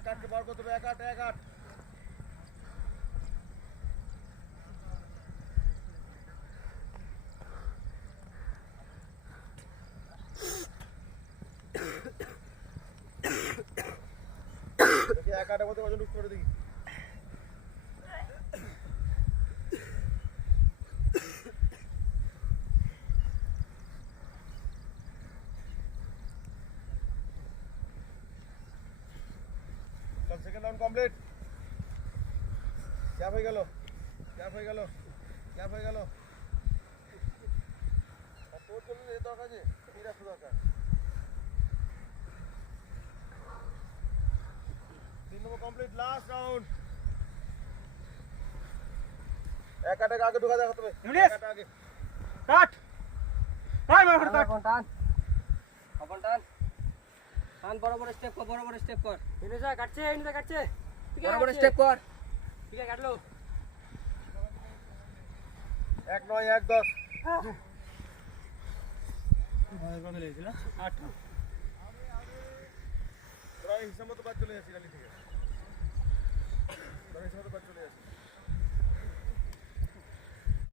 এক আটকে বার করতে হবে, এক আট এক আট। দেখি এক আটের মধ্যে কজন ঢুকতে পারে দেখি। Second round complete. গ্যাপ হয়ে গেল, গ্যাপ হয়ে গেল, গ্যাপ হয়ে গেল। তোর চলে যেতে দরকার, যে ফিরে আসতে দরকার। 3 নম্বর কমপ্লিট, লাস্ট রাউন্ড। এক আটে আগে ঢোকা দেখা হবে, এক আটে আগে কাট টান মার কাট টান আপন টান টান, বড় বড় স্টেপ কর, বড় বড় স্টেপ কর। ইনুজা কাটছে, ইনুজা কাটছে, বড় বড় স্টেপ কর। ঠিক আছে কাটলো। 1 9 1 10। কত লেগেছিল? 8। তোরা হিসাব মতো বাদ চলে যাচ্ছি গালি থেকে, তোরা হিসাব মতো বাদ চলে যাচ্ছি।